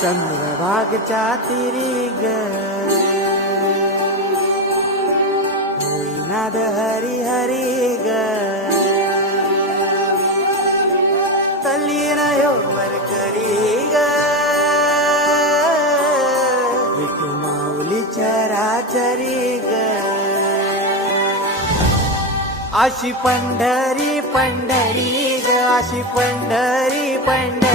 चंद्रभागच्या तिरी ग होईनाद हरी हरी ग तल्लीन यो करी ग विठू माऊली चराचरी ग अशी पंढरी पंढरी ग अशी पंढरी पंढरी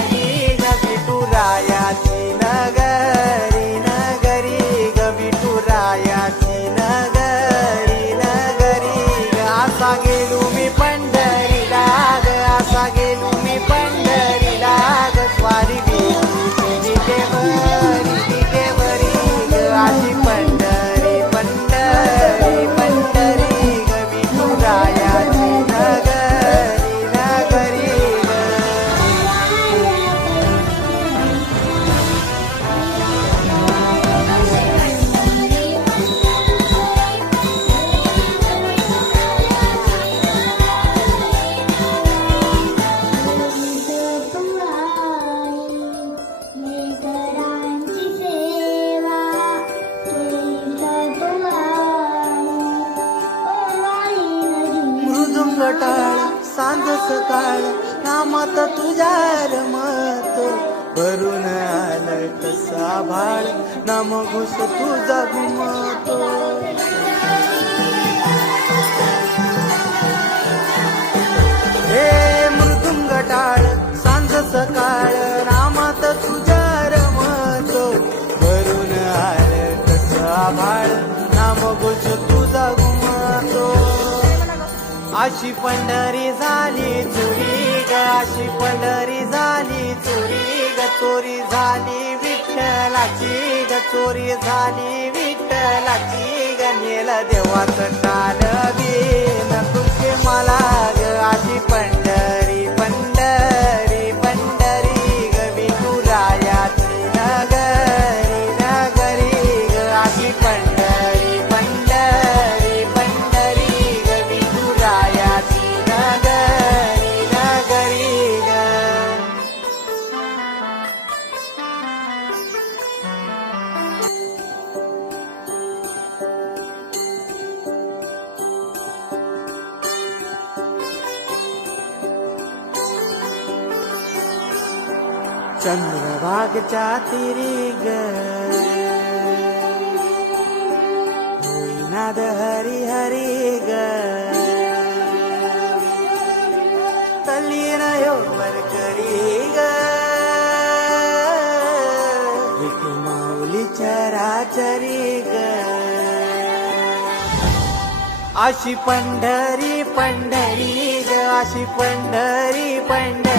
टाळ सांज सकाळ नामात तुझ्या रमत भरून आलं तसा भाळ नाम घुस तुझा घुमतो हे मृदुंग टाळ सांज सकाळ अशी पंढरी झाली चोरी ग अशी पंढरी झाली चोरी ग चोरी झाली विठ्ठलाची ग चोरी झाली विठ्ठलाची ग नेल देवाचं काल दे तुझे मला चंद्रभागच्या तिरी ग नाद हरी हरी ग तल्लीन वर करी ग एक माऊली चराचरी ग अशी पंढरी पंढरी ग अशी पंढरी पंढरी